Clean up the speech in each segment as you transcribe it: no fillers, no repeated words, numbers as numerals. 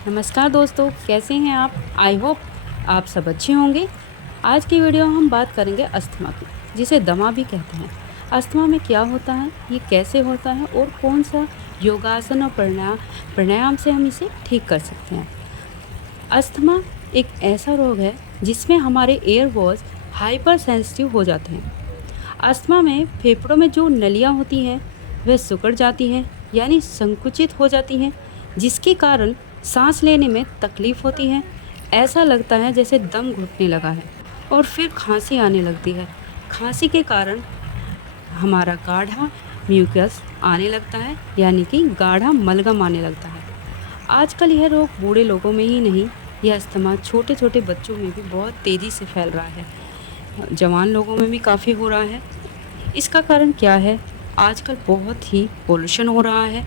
नमस्कार दोस्तों, कैसे हैं आप? आई होप आप सब अच्छे होंगे। आज की वीडियो में हम बात करेंगे अस्थमा की, जिसे दमा भी कहते हैं। अस्थमा में क्या होता है, ये कैसे होता है और कौन सा योगासन और प्राणायाम से हम इसे ठीक कर सकते हैं। अस्थमा एक ऐसा रोग है जिसमें हमारे एयर वॉल्स हाइपर सेंसिटिव हो जाते हैं। अस्थमा में फेफड़ों में जो नलियाँ होती हैं वह सिकुड़ जाती हैं, यानी संकुचित हो जाती हैं, जिसके कारण सांस लेने में तकलीफ होती है। ऐसा लगता है जैसे दम घुटने लगा है और फिर खांसी आने लगती है। खांसी के कारण हमारा गाढ़ा म्यूकस आने लगता है, यानी कि गाढ़ा मलगम आने लगता है। आजकल यह रोग बूढ़े लोगों में ही नहीं, यह अस्थमा छोटे छोटे बच्चों में भी बहुत तेज़ी से फैल रहा है। जवान लोगों में भी काफ़ी हो रहा है। इसका कारण क्या है? आजकल बहुत ही पोल्यूशन हो रहा है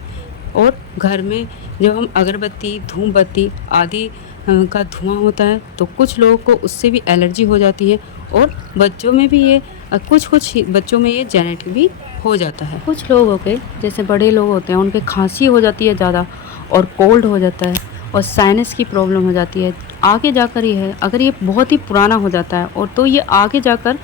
और घर में जब हम अगरबत्ती, धूमबत्ती आदि का धुआं होता है तो कुछ लोगों को उससे भी एलर्जी हो जाती है और बच्चों में भी ये कुछ बच्चों में ये जेनेटिक भी हो जाता है। कुछ लोगों के जैसे बड़े लोग होते हैं उनके खांसी हो जाती है ज़्यादा और कोल्ड हो जाता है और साइनस की प्रॉब्लम हो जाती है। आगे जाकर ये है, अगर ये बहुत ही पुराना हो जाता है और तो ये आगे जाकर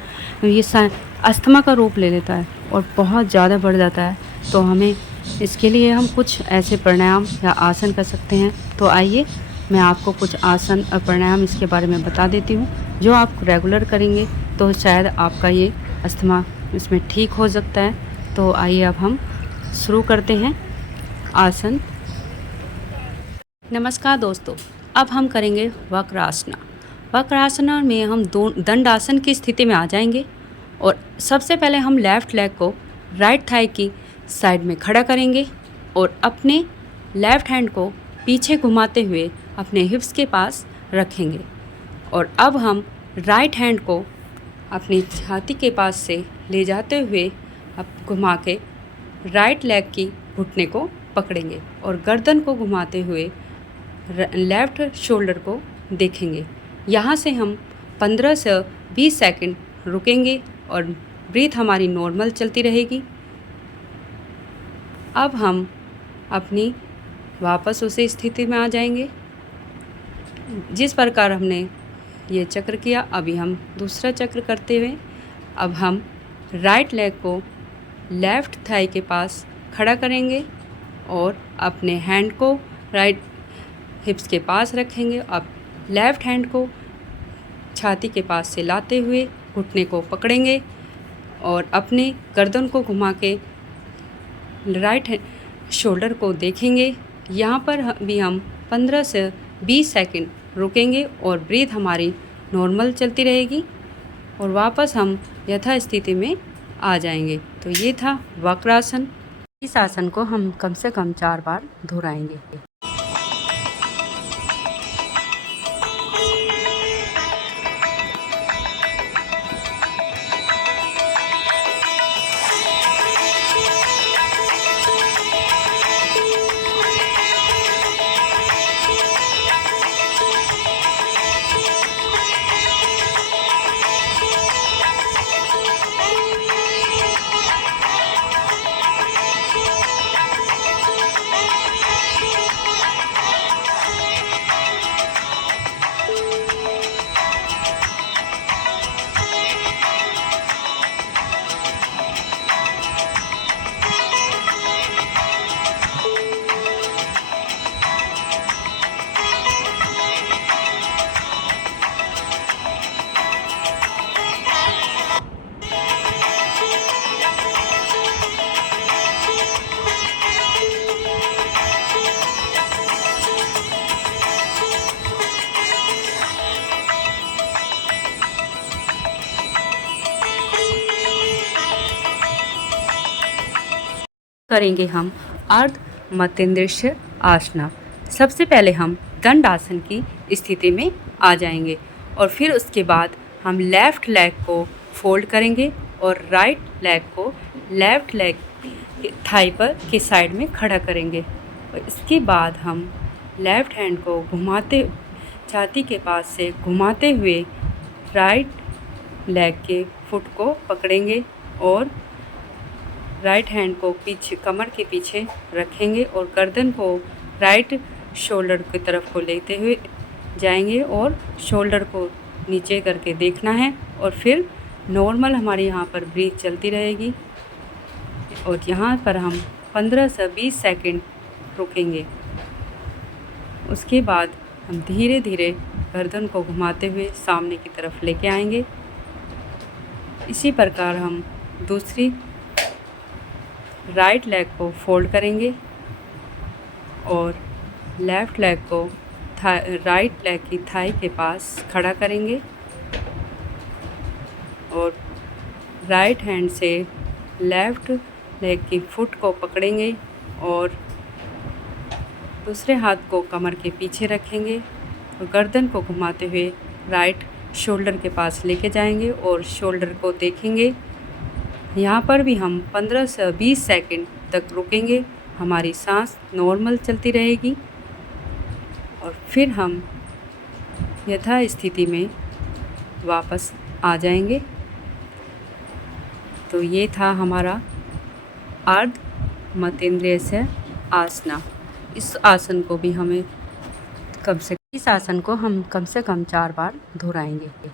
ये अस्थमा का रूप ले लेता है और बहुत ज़्यादा बढ़ जाता है। तो हमें इसके लिए हम कुछ ऐसे प्राणायाम या आसन कर सकते हैं। तो आइए मैं आपको कुछ आसन और प्राणायाम इसके बारे में बता देती हूँ, जो आप रेगुलर करेंगे तो शायद आपका ये अस्थमा इसमें ठीक हो सकता है। तो आइए अब हम शुरू करते हैं आसन। नमस्कार दोस्तों, अब हम करेंगे वक्रासना। वक्रासना में हम दंडासन की स्थिति में आ जाएंगे और सबसे पहले हम लेफ़्ट लेग को राइट थाई की साइड में खड़ा करेंगे और अपने लेफ़्ट हैंड को पीछे घुमाते हुए अपने हिप्स के पास रखेंगे। और अब हम राइट हैंड को अपनी छाती के पास से ले जाते हुए अब घुमा के राइट लेग की घुटने को पकड़ेंगे और गर्दन को घुमाते हुए लेफ़्ट शोल्डर को देखेंगे। यहाँ से हम 15 से 20 सेकंड रुकेंगे और ब्रीथ हमारी नॉर्मल चलती रहेगी। अब हम अपनी वापस उसी स्थिति में आ जाएंगे जिस प्रकार हमने ये चक्र किया। अभी हम दूसरा चक्र करते हुए अब हम राइट लेग को लेफ़्ट थाई के पास खड़ा करेंगे और अपने हैंड को राइट हिप्स के पास रखेंगे। अब लेफ़्ट हैंड को छाती के पास से लाते हुए घुटने को पकड़ेंगे और अपने गर्दन को घुमा के राइट शोल्डर को देखेंगे। यहाँ पर भी हम 15 से 20 सेकंड रुकेंगे और ब्रीथ हमारी नॉर्मल चलती रहेगी और वापस हम यथास्थिति में आ जाएंगे। तो ये था वक्रासन। इस आसन को हम कम से कम 4 बार दोहराएंगे। करेंगे हम अर्ध मध्येंद्रीय आसना। सबसे पहले हम दंड आसन की स्थिति में आ जाएंगे और फिर उसके बाद हम लेफ़्ट लेग को फोल्ड करेंगे और राइट लेग को लेफ़्ट लेग थाई पर के साइड में खड़ा करेंगे। और इसके बाद हम लेफ़्ट हैंड को घुमाते छाती के पास से घुमाते हुए राइट लेग के फुट को पकड़ेंगे और राइट हैंड को पीछे कमर के पीछे रखेंगे और गर्दन को राइट शोल्डर की तरफ को लेते हुए जाएंगे और शोल्डर को नीचे करके देखना है और फिर नॉर्मल हमारे यहाँ पर ब्रीथ चलती रहेगी और यहाँ पर हम 15 से 20 सेकंड रुकेंगे। उसके बाद हम धीरे धीरे गर्दन को घुमाते हुए सामने की तरफ लेके आएंगे। इसी प्रकार हम दूसरी राइट लेग को फोल्ड करेंगे और लेफ़्ट लेग को राइट लेग की थाई के पास खड़ा करेंगे और राइट हैंड से लेफ़्ट लेग की फुट को पकड़ेंगे और दूसरे हाथ को कमर के पीछे रखेंगे और गर्दन को घुमाते हुए राइट शोल्डर के पास लेके जाएंगे और शोल्डर को देखेंगे। यहाँ पर भी हम 15 से 20 सेकंड तक रुकेंगे। हमारी सांस नॉर्मल चलती रहेगी और फिर हम यथा स्थिति में वापस आ जाएंगे। तो ये था हमारा अर्ध मतेंद्रिय आसना। इस आसन को भी हमें इस आसन को हम कम से कम 4 बार दोहराएंगे।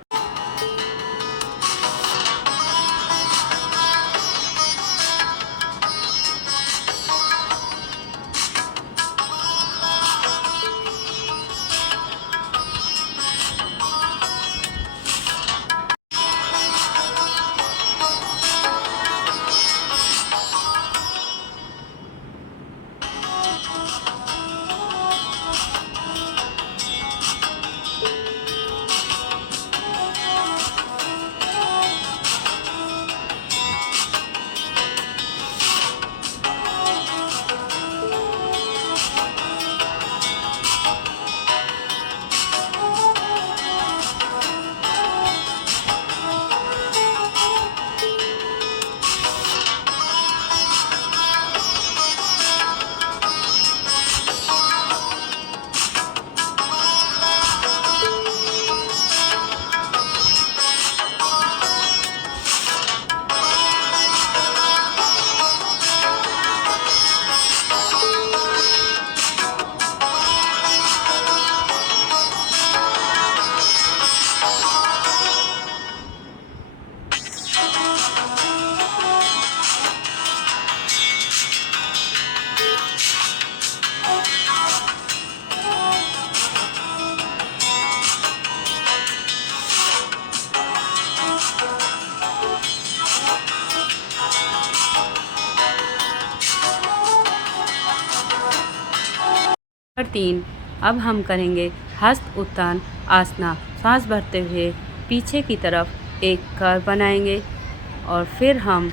नंबर 3, अब हम करेंगे हस्त उत्तान आसना। सांस भरते हुए पीछे की तरफ एक कर्व बनाएंगे और फिर हम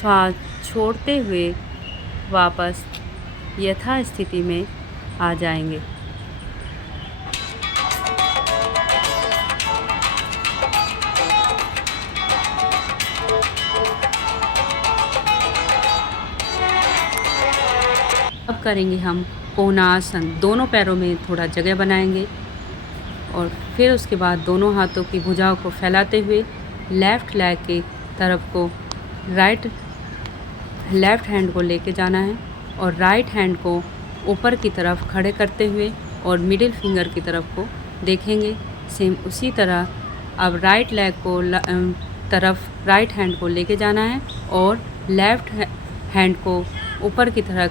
सांस छोड़ते हुए वापस यथा स्थिति में आ जाएंगे। अब करेंगे हम कोणासन। दोनों पैरों में थोड़ा जगह बनाएंगे और फिर उसके बाद दोनों हाथों की भुजाओं को फैलाते हुए लेफ़्ट लेग की तरफ को लेफ़्ट हैंड को लेके जाना है और राइट हैंड को ऊपर की तरफ खड़े करते हुए और मिडिल फिंगर की तरफ को देखेंगे। सेम उसी तरह अब राइट लेग को तरफ राइट हैंड को लेके जाना है और लेफ़्ट हैंड को ऊपर की तरह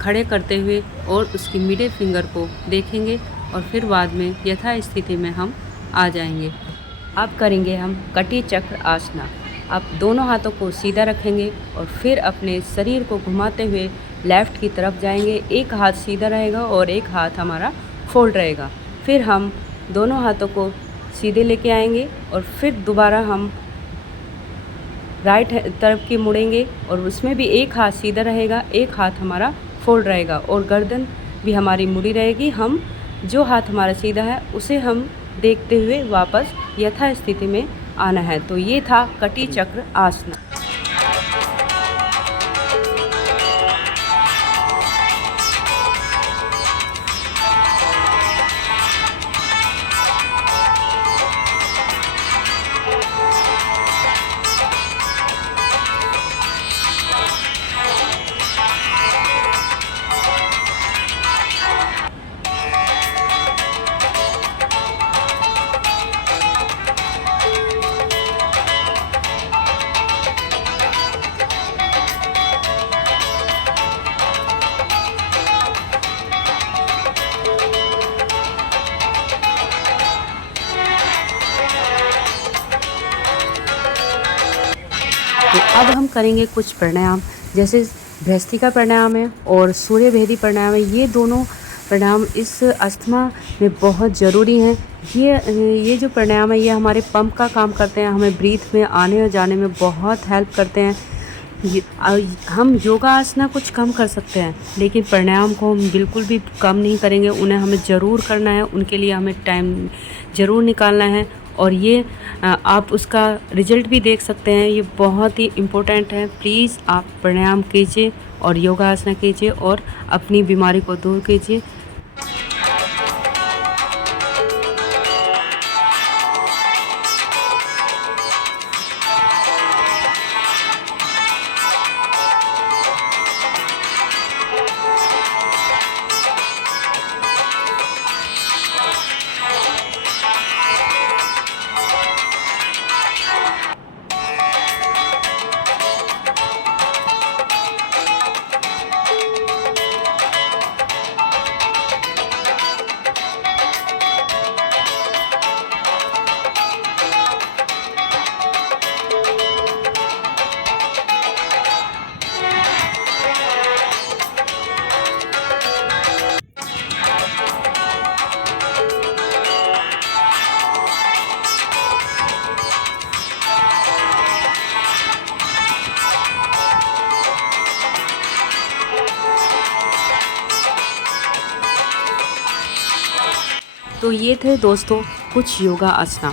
खड़े करते हुए और उसकी मिडिल फिंगर को देखेंगे और फिर बाद में यथा स्थिति में हम आ जाएंगे। अब करेंगे हम कटी चक्र आसना। आप दोनों हाथों को सीधा रखेंगे और फिर अपने शरीर को घुमाते हुए लेफ़्ट की तरफ जाएंगे। एक हाथ सीधा रहेगा और एक हाथ हमारा फोल्ड रहेगा। फिर हम दोनों हाथों को सीधे लेके आएंगे और फिर दोबारा हम राइट तरफ की मुड़ेंगे और उसमें भी एक हाथ सीधा रहेगा, एक हाथ हमारा फोल्ड रहेगा और गर्दन भी हमारी मुड़ी रहेगी। हम जो हाथ हमारा सीधा है उसे हम देखते हुए वापस यथा स्थिति में आना है। तो ये था कटी चक्र आसना। अब हम करेंगे कुछ प्राणायाम, जैसे भ्रष्टिका प्राणायाम है और सूर्य भेदी प्राणायाम है। ये दोनों प्राणायाम इस अस्थमा में बहुत ज़रूरी हैं। ये जो प्राणायाम है ये हमारे पंप का काम करते हैं, हमें ब्रीथ में आने और जाने में बहुत हेल्प करते हैं। हम योगा आसना कुछ कम कर सकते हैं, लेकिन प्राणायाम को हम बिल्कुल भी कम नहीं करेंगे। उन्हें हमें ज़रूर करना है, उनके लिए हमें टाइम ज़रूर निकालना है। और ये आप उसका रिज़ल्ट भी देख सकते हैं, ये बहुत ही इम्पोर्टेंट है। प्लीज़ आप प्राणायाम कीजिए और योगा आसना कीजिए और अपनी बीमारी को दूर कीजिए। तो ये थे दोस्तों कुछ योगा आसना।